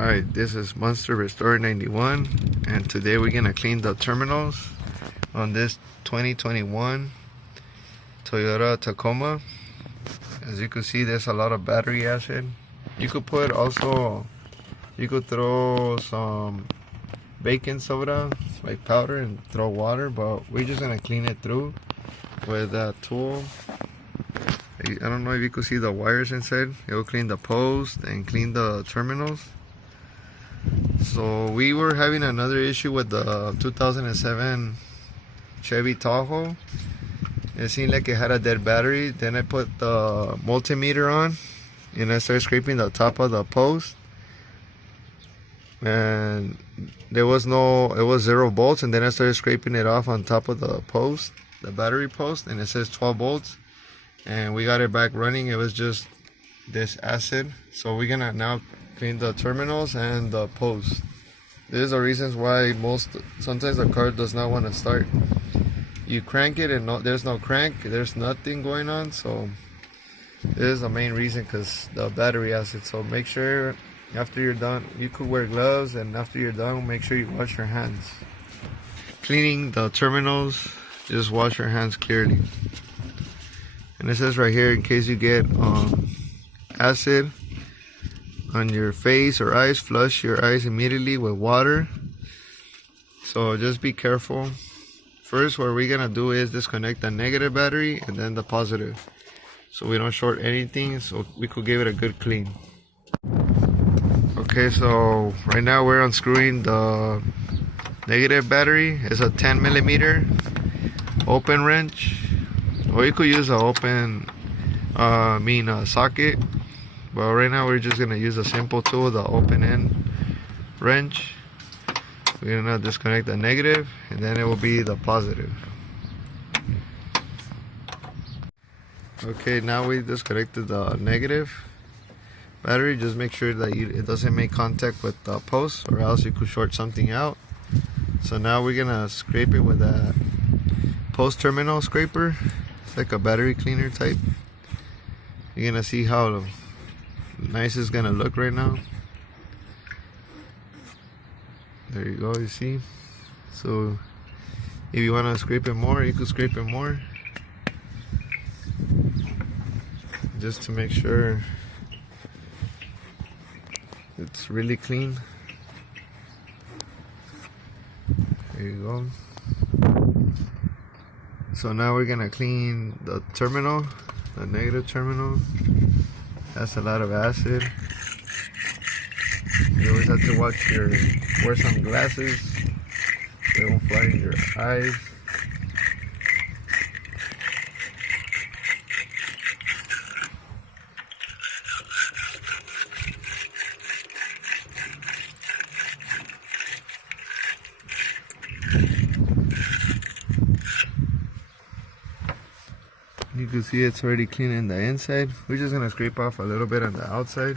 Hi, this is Monster Restore 91, and today we're gonna clean the terminals on this 2021 Toyota Tacoma. As you can see, there's a lot of battery acid. You could throw some baking soda, like powder, and throw water, but we're just gonna clean it through with that tool. I don't know if you could see the wires inside. It will clean the post and clean the terminals. So we were having another issue with the 2007 Chevy Tahoe. It seemed like it had a dead battery. Then I put the multimeter on and I started scraping the top of the post, and it was 0 volts. And then I started scraping it off on top of the post, the battery post, and it says 12 volts. And we got it back running. It was just this acid. So we're gonna now clean the terminals and the post. These are reasons why sometimes the car does not want to start. You crank it and there's no crank, there's nothing going on. So this is the main reason, because the battery acid. So make sure after you're done, you could wear gloves, and after you're done, make sure you wash your hands. Cleaning the terminals, just wash your hands clearly. And it says right here, in case you get acid on your face or eyes, flush your eyes immediately with water. So just be careful. First, what we're gonna do is disconnect the negative battery and then the positive, so we don't short anything, so we could give it a good clean. Okay, so right now we're unscrewing the negative battery. It's a 10mm open wrench, or you could use an socket, but right now we're just gonna use a simple tool, the open end wrench. We're gonna disconnect the negative, and then it will be the positive. Okay, now we disconnected the negative battery. Just make sure that it doesn't make contact with the post, or else you could short something out. So now we're gonna scrape it with a post terminal scraper. It's like a battery cleaner type. You're gonna see how nice it's gonna look right now. There you go, you see. So if you want to scrape it more, you could scrape it more, just to make sure it's really clean. There you go. So now we're gonna clean the terminal, the negative terminal. That's a lot of acid. You always have to wear some glasses so they won't fly in your eyes. You can see it's already cleaning the inside. We're just gonna scrape off a little bit on the outside.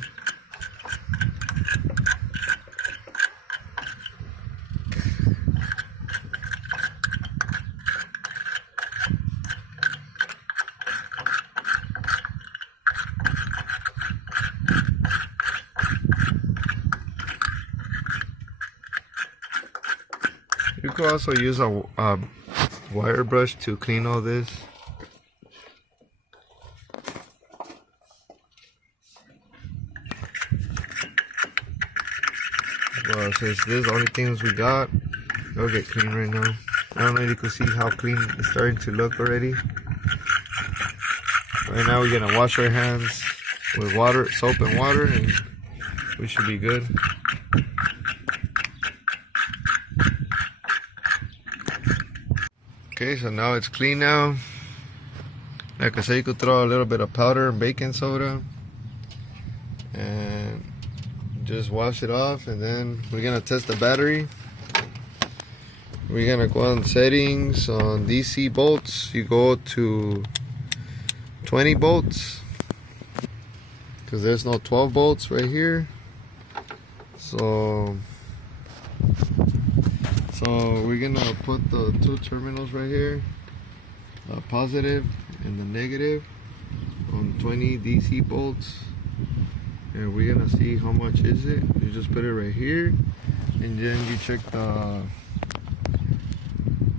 You could also use a wire brush to clean all this. Well, since this is the only things we got, it'll get clean right now. I don't know if you can see how clean it's starting to look already. Right now we're gonna wash our hands with water, soap and water, and we should be good. Okay, so now it's clean now. Like I said, you could throw a little bit of powder and baking soda and just wash it off. And then we're gonna test the battery. We're gonna go on settings on DC volts. You go to 20 volts, because there's no 12 volts right here. So we're gonna put the two terminals right here, the positive and the negative, on 20 DC volts. and we're gonna see how much is it. You just put it right here, and then you check the,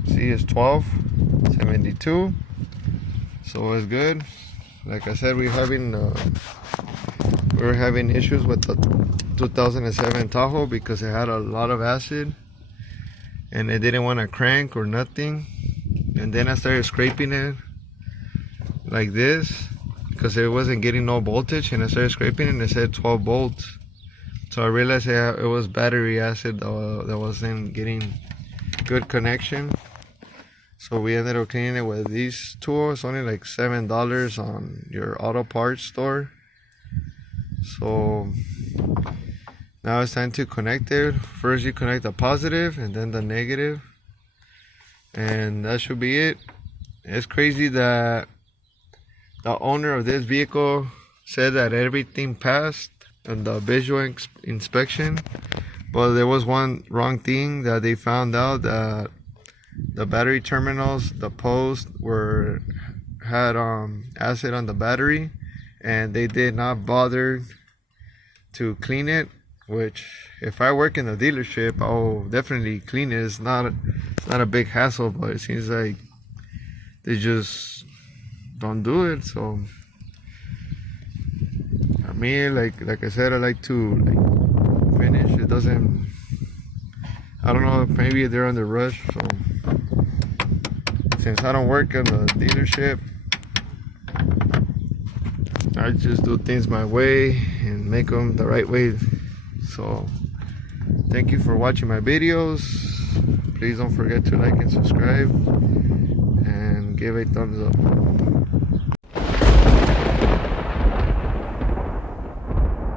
see, it's 12.72, so it's good. Like I said, we're having issues with the 2007 Tahoe because it had a lot of acid and it didn't want to crank or nothing. And then I started scraping it like this because it wasn't getting no voltage, and I started scraping it and it said 12 volts. So I realized it was battery acid that wasn't getting good connection. So we ended up cleaning it with these tools, only like $7 on your auto parts store. So now it's time to connect it. First you connect the positive and then the negative, and that should be it. It's crazy that the owner of this vehicle said that everything passed on the visual inspection, but there was one wrong thing that they found out, that the battery terminals, the post had acid on the battery, and they did not bother to clean it. Which, if I work in a dealership, I'll definitely clean it. It's not a big hassle, but it seems like they just don't do it. So I mean, like I said, I like to finish. It doesn't, I don't know, maybe they're on the rush. So since I don't work in the dealership, I just do things my way and make them the right way. So thank you for watching my videos. Please don't forget to like and subscribe and give a thumbs up.